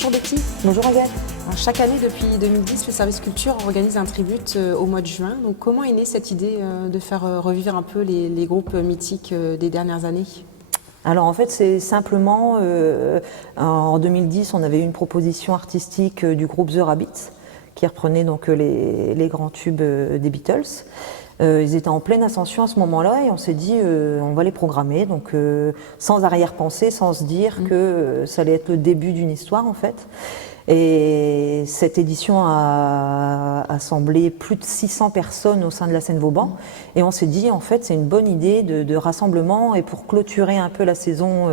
Bonjour Betty. Bonjour Agathe. Alors, chaque année depuis 2010, le service culture organise un tribute au mois de juin. Donc, comment est née cette idée de faire revivre un peu les groupes mythiques des dernières années? Alors en fait c'est simplement, en 2010 on avait eu une proposition artistique du groupe The Rabbits qui reprenait donc les grands tubes des Beatles. Ils étaient en pleine ascension à ce moment-là et on s'est dit on va les programmer, donc sans arrière-pensée, sans se dire que ça allait être le début d'une histoire en fait. Et cette édition a assemblé plus de 600 personnes au sein de la scène Vauban. Et on s'est dit, en fait, c'est une bonne idée de rassemblement. Et pour clôturer un peu la saison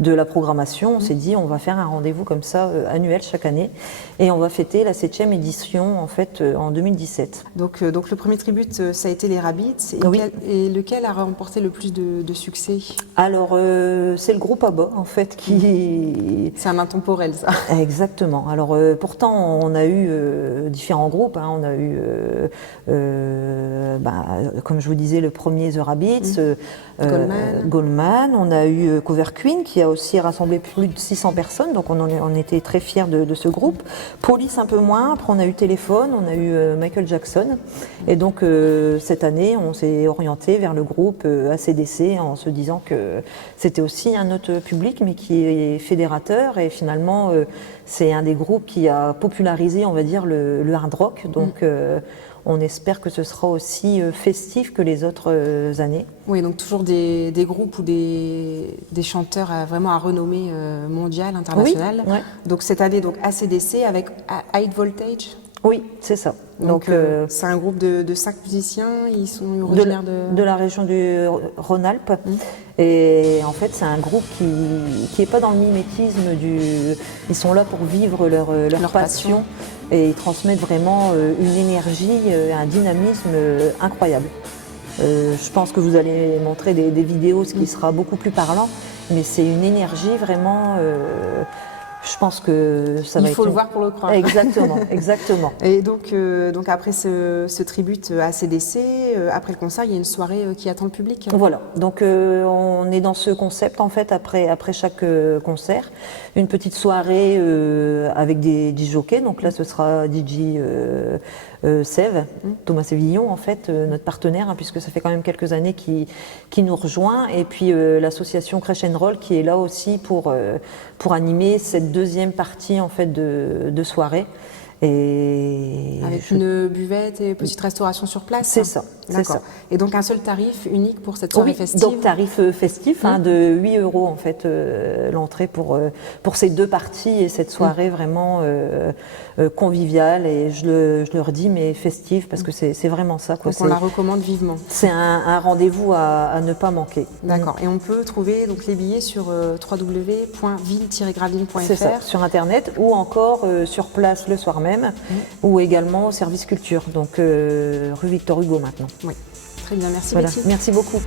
de la programmation, on s'est dit, on va faire un rendez-vous comme ça, annuel chaque année. Et on va fêter la 7e édition, en fait, en 2017. Donc le premier tribute, ça a été les Rabbits. Et, Oui. et lequel a remporté le plus de succès? Alors, c'est le groupe ABBA, en fait, qui... C'est un intemporel, ça. Exactement. Alors pourtant on a eu différents groupes, hein. On a eu comme je vous disais le premier The Rabbits, Goldman, on a eu Cover Queen qui a aussi rassemblé plus de 600 personnes, donc on était très fiers de ce groupe. Police un peu moins, après on a eu Téléphone, on a eu Michael Jackson, et donc cette année on s'est orienté vers le groupe AC/DC en se disant que c'était aussi un autre public mais qui est fédérateur, et finalement c'est un des groupes qui a popularisé, on va dire, le hard rock. Donc, on espère que ce sera aussi festif que les autres années. Oui, donc toujours des groupes ou des chanteurs vraiment à renommée mondiale, internationale. Oui, ouais. Donc cette année, donc AC/DC avec High Voltage. Oui, c'est ça. Donc c'est un groupe de 5 musiciens, ils sont originaires de la région du Rhône-Alpes. Et en fait, c'est un groupe qui est pas dans le mimétisme ils sont là pour vivre leur passion. Et ils transmettent vraiment une énergie, un dynamisme incroyable. Je pense que vous allez montrer des vidéos, ce qui sera beaucoup plus parlant, mais c'est une énergie vraiment... je pense que ça va être... Il faut le voir pour le croire. Exactement, exactement. Et donc après ce tribute à AC/DC, après le concert, il y a une soirée qui attend le public. Voilà, donc on est dans ce concept en fait après chaque concert. Une petite soirée avec des jockeys, donc là ce sera DJ Sève, Thomas Sévillon en fait, notre partenaire, hein, puisque ça fait quand même quelques années qui nous rejoint, et puis l'association Crash and Roll qui est là aussi pour animer cette deuxième partie en fait de soirée. Et avec une buvette et petite restauration sur place. C'est ça, c'est ça. Et donc un seul tarif unique pour cette soirée festive. Donc tarif festif de 8 € en fait l'entrée pour ces deux parties et cette soirée vraiment conviviale, et je le redis, mais festive, parce que c'est vraiment ça, quoi. Donc on la recommande vivement. C'est un rendez-vous à ne pas manquer. D'accord. Et on peut trouver donc les billets sur www.ville-graveline.fr. C'est ça, sur internet, ou encore sur place le soir même, ou également au service culture, donc rue Victor Hugo maintenant. Oui, très bien, merci Voilà. Betty. Merci beaucoup.